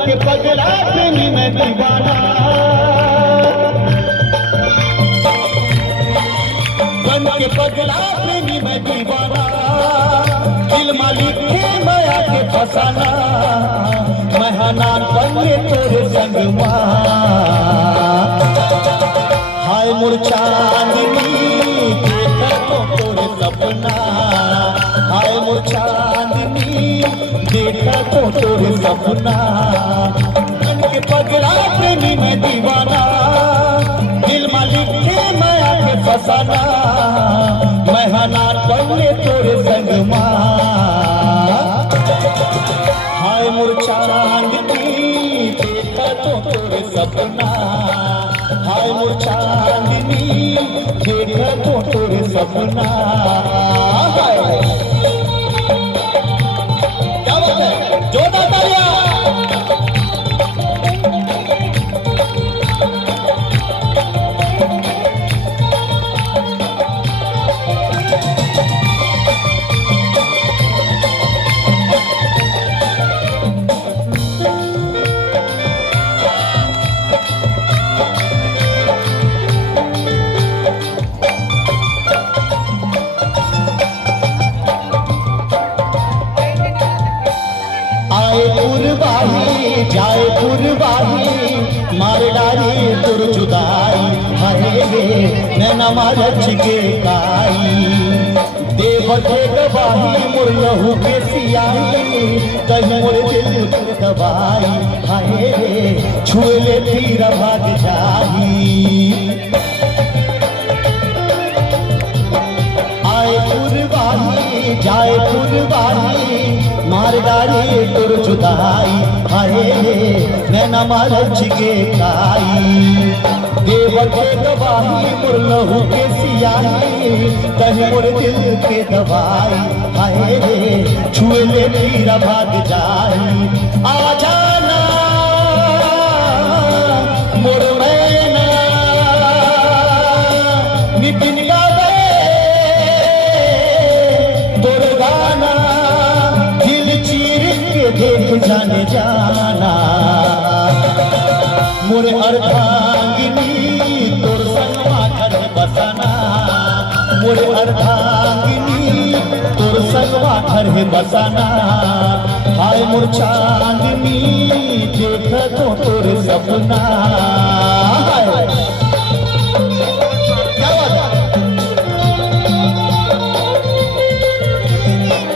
के पगला प्रेमी मैं दीवाना, बन के पगला प्रेमी मैं दीवाना, दिल मालिक है माया के फसाना, मैं हनान बने तोरे संगवा। हाय मोर चांदनी देखा तो तोरे सपना, हाय मोर चांदनी देखा तो तोरे सपना, बन के पगला प्रेमी मैं दीवाना, दिल मालिक है माया के फसाना, मैं हनान बने तोरे संगमा। हाय मोर चांदनी देखा तो तोरे सपना, हाय मोर चांदनी देखा तो तोरे सपना। क्या बात है, जोरदार तालियां। आए पुरवाही जाए पुरवाही मार डाली तुर जुदाई, हाय रे नैना मारच के काई, देवते गवाही मोर लहू के सियाही, कहीं मोर दिल दबाई, हाय रे छुए ले फिर भाग जाही। आए पुरवाही जाए पुरवाही मार डाली तुर जुदाई, हाय रे नैना मारच के काई, देवते गवाही मोर लहू के सियाही, कहीं मोर दिल के दवाई, हाय रे छुए ले फिर भाग जाई। आ जाना मोर मैना नितिन गावे तोर गाना, दिल चीर के देख जाने जाना, मोरे अर्धांगिनी तोर संगवा घर बसाना, मोरे अर्धांगिनी तोर संगवा घर बसाना। हाय मोर चांदनी देख तो तोर सपना,